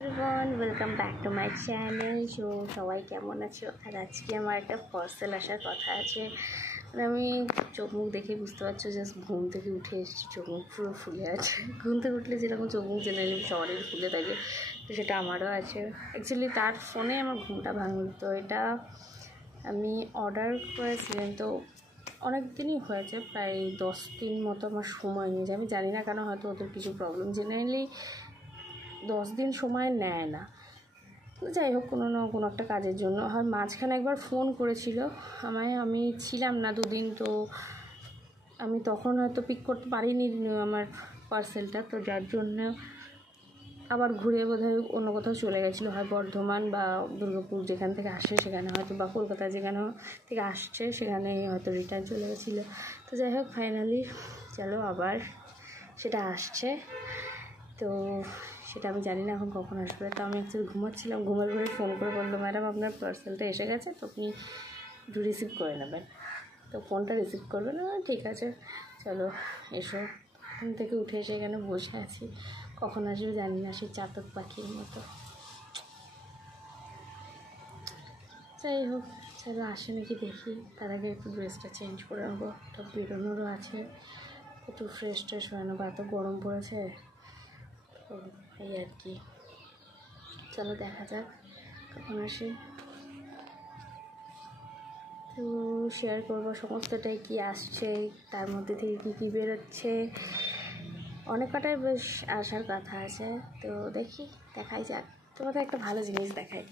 Everyone welcome back to my channel. So সবাই কেমন আছো? আর আজকে আমার একটা পার্সেল আসার কথা আছে। আমি চোখ মুখ দেখে বুঝতে পারছো, জাস্ট ঘুম থেকে উঠে এসেছি, চোখ মুখ পুরো ফুলে আছে। ঘুম থেকে উঠলে যেরকম চোখ মুখ জেনারেলি সবারই ফুলে থাকে, তো সেটা আমারও আছে। অ্যাকচুয়ালি তার ফোনে আমার ঘুমটা ভাঙল। তো এটা আমি অর্ডার করেছিলাম, তো অনেক দিনই হয়েছে, প্রায় 10 দিন মতো আমার সময় নিয়েছে। আমি জানি না কেন, হয়তো ওদের কিছু প্রবলেম, জেনারেলি 10 দিন সময় নেয় না। যাই হোক, কোনো না কোনো একটা কাজের জন্য হয়। মাঝখানে একবার ফোন করেছিল আমি ছিলাম না 2 দিন, তো আমি তখন হয়তো পিক করতে পারিনি আমার পার্সেলটা, তো যার জন্য আবার ঘুরে বোধহয় অন্য কোথাও চলে গেছিলো, হয় বর্ধমান বা দুর্গাপুর যেখান থেকে আসে সেখানে হয়তো, বা কলকাতা যেখানে থেকে আসছে সেখানে হয়তো রিটার্ন চলে গেছিলো। তো যাই হোক, ফাইনালি চলো আবার সেটা আসছে। তো সেটা আমি জানি না এখন কখন আসবে। তো আমি অ্যাকচুয়ালি ঘুমাচ্ছিলাম, ঘুমের ঘরে ফোন করে বললো, ম্যাডাম আপনার পার্সেলটা এসে গেছে, তো আপনি একটু রিসিভ করে নেবেন। তো ফোনটা রিসিভ করবে না, ঠিক আছে চলো এসো। ঘুম থেকে উঠে এসে এখানে বসে আছি, কখন আসবে জানি না, সেই চাতক পাখির মতো। যাই হোক চলো আসে নাকি দেখি। তার আগে একটু ড্রেসটা চেঞ্জ করে নেবো, তো বেরোনোরও আছে, একটু ফ্রেশ ট্রেশ হয়ে নেবো, এত গরম পড়েছে। তো এই আর কি, চলো দেখা যাক কখন আসে। তো শেয়ার করবো সমস্তটাই, কি আসছে, তার মধ্যে থেকে কী কী বেরোচ্ছে। অনেক কটাই বেশ আসার কথা আছে, তো দেখি, দেখাই যাক। তোমাদের একটা ভালো জিনিস দেখাই,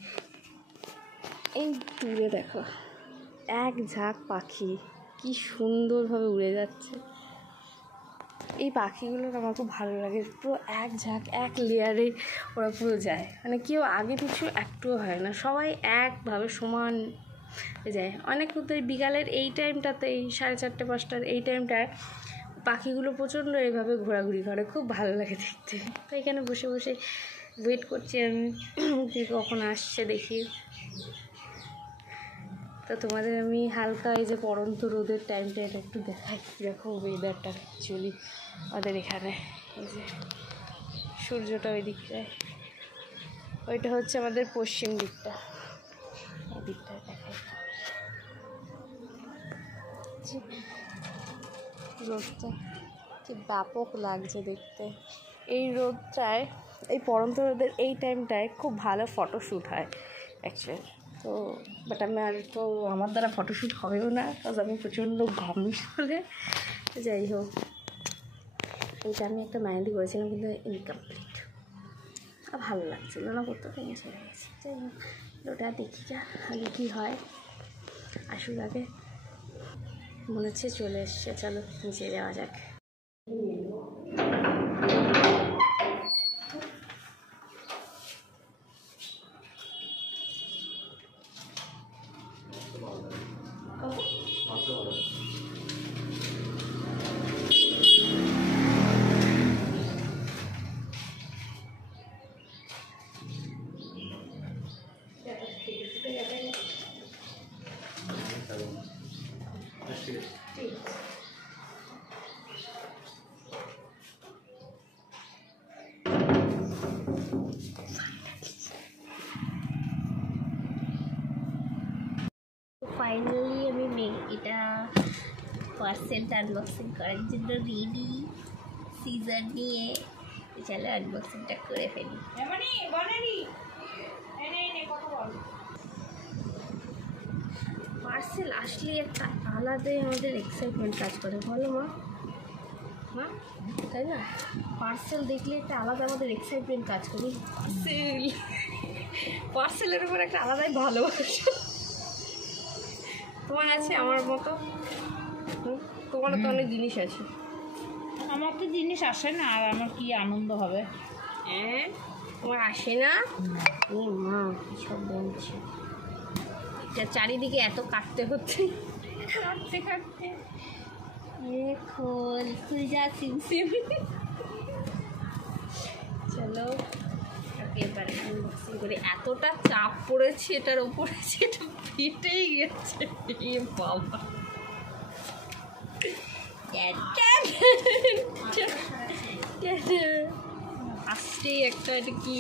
এই দূরে দেখো এক ঝাঁক পাখি কি সুন্দরভাবে উড়ে যাচ্ছে। এই পাখিগুলোর আমার খুব ভালো লাগে, পুরো এক ঝাঁক এক লেয়ারে ওরা পুরো যায়, মানে কেউ আগে পিছু একটুও হয় না, সবাই একভাবে সমান যায়। অনেক ওদের বিকালের এই টাইমটাতে, এই 4:30 5টার এই টাইমটায় পাখিগুলো প্রচণ্ড এইভাবে ঘোরাঘুরি করে, খুব ভালো লাগে দেখতে। তো এখানে বসে বসে ওয়েট করছি আমি যে কখন আসছে দেখি। তো তোমাদের আমি হালকা এই যে পড়ন্ত রোদের টাইমটা এটা একটু দেখাই, দেখো ওয়েদারটা অ্যাকচুয়ালি আমাদের এখানে। এই যে সূর্যটা ওই দিকটায়, ওইটা হচ্ছে আমাদের পশ্চিম দিকটা, এই দিকটায় দেখাই। রোদটা কি ব্যাপক লাগছে দেখতে। এই রোদটায়, এই পড়ন্ত রোদের এই টাইমটায় খুব ভালো ফটোশ্যুট হয় অ্যাকচুয়ালি। তো বাট আমার দ্বারা ফটোশ্যুট হবেও না, কারণ আমি প্রচণ্ড ঘামি বলে। যাই হোক, এইটা আমি একটা মেহেন্দি করেছিলাম, কিন্তু ইনকমপ্লিট, আর ভালো লাগছিলো না করতে, ভেঙে চলে গেছে। যাই হোক, ওটা দেখি যা আগে কী হয়, আসুক আগে। মনে হচ্ছে চলে এসছে, চলো নিচে যাওয়া যাক। ফাইনালি আমি এটা পার্সেলটা আনবক্সিং করার জন্য রেডি, সিজার নিয়ে। চলো আনবক্সিংটা করে ফেলি। পার্সেল আসলে একটা আলাদাই আমাদের এক্সাইটমেন্ট কাজ করে, বলো মা? মা তাই না? পার্সেল দেখলে একটা আলাদা আমাদের এক্সাইটমেন্ট কাজ করি। পার্সেলের উপর একটা আলাদাই ভালোবাসা তোমার আছে আমার মতো। তোমারও তো অনেক জিনিস আছে। আমার তো জিনিস আসে না, আর আমার কি আনন্দ হবে? হ্যাঁ, তোমার আসে না? মা সব বলছে, এটা চারিদিকে এত কাটতে হচ্ছে, কাটতে কাটতে খোল খুল যা সিমসিম। চলো এবার আনবক্সিং করে। এতটা চাপ পড়েছে এটার ওপরে, সেটা ফেটেই গেছে। বাবা আসছেই একটা, এটা কি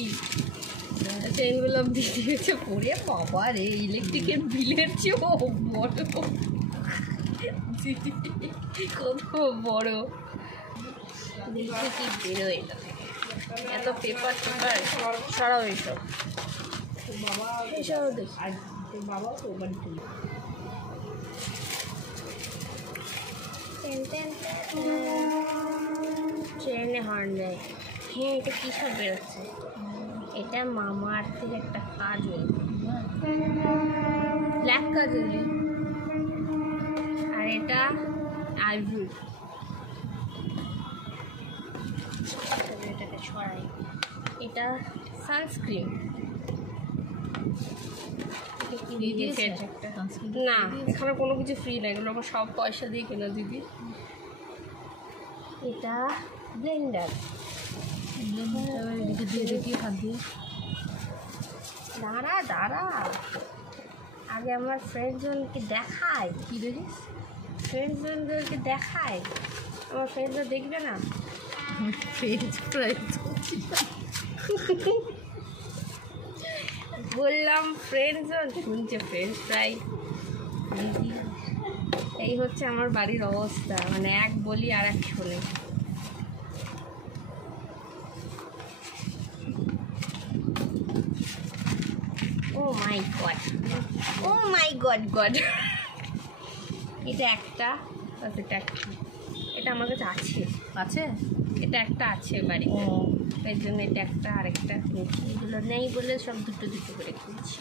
চেনগুলো দিয়ে দিয়েছে পরে। বাবা রে, ইলেকট্রিকের বিলের চেয়েও বড়, কত বড়। দেখে কি বেরোয় এটা থেকে, এত পেপার টেপার সরাও এইসব, এসবও দেখি। আর বাবা তো বাড়ি চলে ট্রেনে হর্ন দেয়। হ্যাঁ, এটা কী সব বেরোচ্ছে? এটা মামার থেকে একটা কাজল, ব্ল্যাক কাজল, আর এটা আইব্রু। এটাকে ছড়াই। এটা সানস্ক্রিন। না, এখানে কোনো কিছু ফ্রি না, এগুলো আমার সব পয়সা দিয়ে কেনা দিদি। এটা ব্লেন্ডার। দাঁড়া দাঁড়া, আগে আমার ফ্রেন্ডজনকে দেখায়। কী দেখিস? ফ্রেন্ডজনদেরকে দেখায়, আমার ফ্রেন্ডরা দেখবে না। বললাম ফ্রেন্ডজন, শুনছে ফ্রেঞ্চ ফ্রাই। এই হচ্ছে আমার বাড়ির অবস্থা, মানে এক বলি আর এক শোনে। ও মাই গড, ও মাই গড গড। এটা একটা, এটা একটা, এটা আমার কাছে আছে আছে, এটা একটা আছে বাড়িতে, এর জন্য এটা একটা আরেকটা কিনছি। এগুলো নেই বলে সব দুটো দুটো করে কিনছি।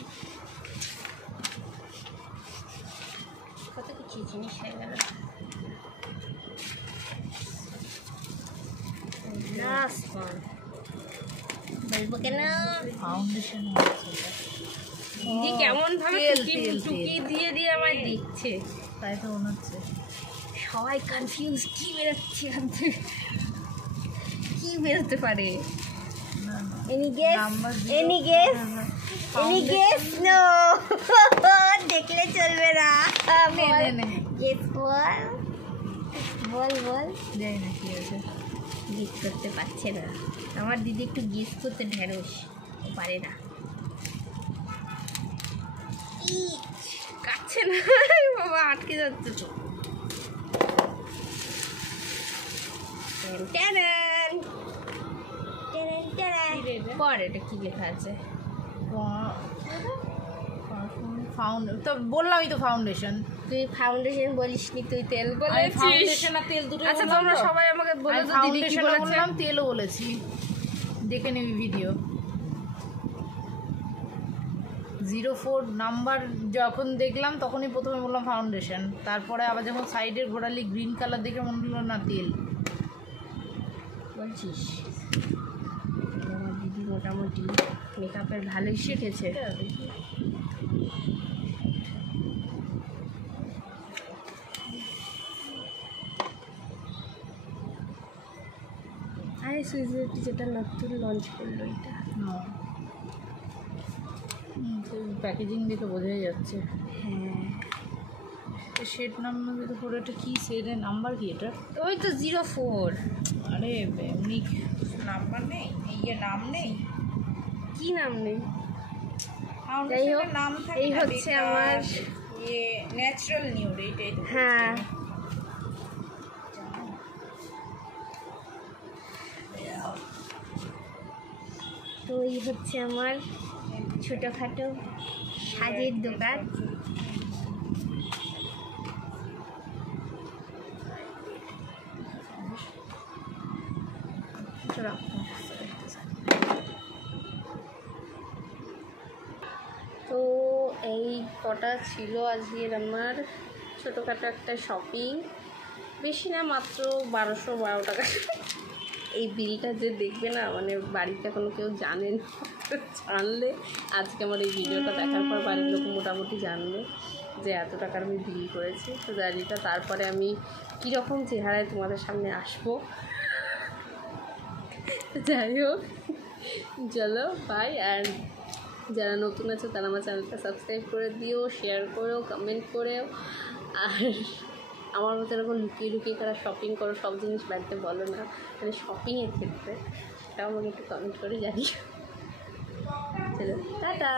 কত কিছু জিনিস হয়ে গেল। লাস্ট ওয়ান বলবো কেন, ফাউন্ডেশন। দিদি কেমন ভাবে টুকি দিয়ে দিয়ে আমায় দিচ্ছে, তাই তো মনে হচ্ছে। সবাই কনফিউজ, কি বেরোচ্ছে এখান থেকে, কি বেরোতে পারে? Any guess? Any guess? Any guess? No. দেখলে চলবে না। Guess বল, বল বল। যাই না কি আছে, গেস করতে পারছে না আমার দিদি। একটু গেস করতে ঢেঁড়স পারে না, কাটছে না বাবা, আটকে যাচ্ছে তো। পর এটা কি লেখা আছে? তো বললামই তো ফাউন্ডেশন। তুই ফাউন্ডেশন বলিসনি, তুই তেল বলেছিস। ফাউন্ডেশন আর তেল দুটো। আচ্ছা, তোমরা সবাই আমাকে বলে তো দিদি কি বলেছে। বললাম, তেলও বলেছি, দেখে নিবি ভিডিও। 04 নাম্বার যখন দেখলাম তখনই প্রথমে বললাম ফাউন্ডেশন, তারপরে আবার যখন সাইডের ঘোরালি গ্রিন কালার দেখে মনে হলো না তেল বলছিস। আমার দিদি মোটামুটি মেকআপের ভালোই শিখেছে। আরে সুইজেটি যেটা নতুন লঞ্চ করলো, এটা প্যাকেজিং দেখে বোঝাই যাচ্ছে। হ্যাঁ, শেড নাম্বার তো পুরো, এটা কী শেডের নাম্বার কি এটা? ওই তো 04। আরে এমনি নাম্বার নেই, ইয়ে নাম নেই, কি নাম নেই? যাই হোক, নাম থাকে। এই হচ্ছে আমার ইয়ে ন্যাচারাল নিউড, এইটাই তো। হ্যাঁ, তো এই হচ্ছে আমার ছোটোখাটো সাজের দোকান। তো এই কটা ছিল আজকের আমার ছোটোখাটো একটা শপিং। বেশি না, মাত্র 1212 টাকা। এই বিলটা যে দেখবে না, মানে বাড়িতে এখনো কেউ জানে না, জানলে আজকে আমার এই ভিডিওটা দেখার পর বাড়ির লোক মোটামুটি জানবে যে এত টাকার আমি বিল করেছি। তো জানিটা তারপরে আমি কীরকম চেহারায় তোমাদের সামনে আসবো। যাই হোক, চলো বাই। আর যারা নতুন আছে তারা আমার চ্যানেলটা সাবস্ক্রাইব করে দিও, শেয়ার করো, কমেন্ট করেও। আর আমার মতো এরকম লুকিয়ে লুকিয়ে তারা শপিং করো, সব জিনিস বাড়িতে বলো না, মানে শপিংয়ের ক্ষেত্রে, সেটাও আমাকে একটু কমেন্ট করে জানিও। চলো টাটা।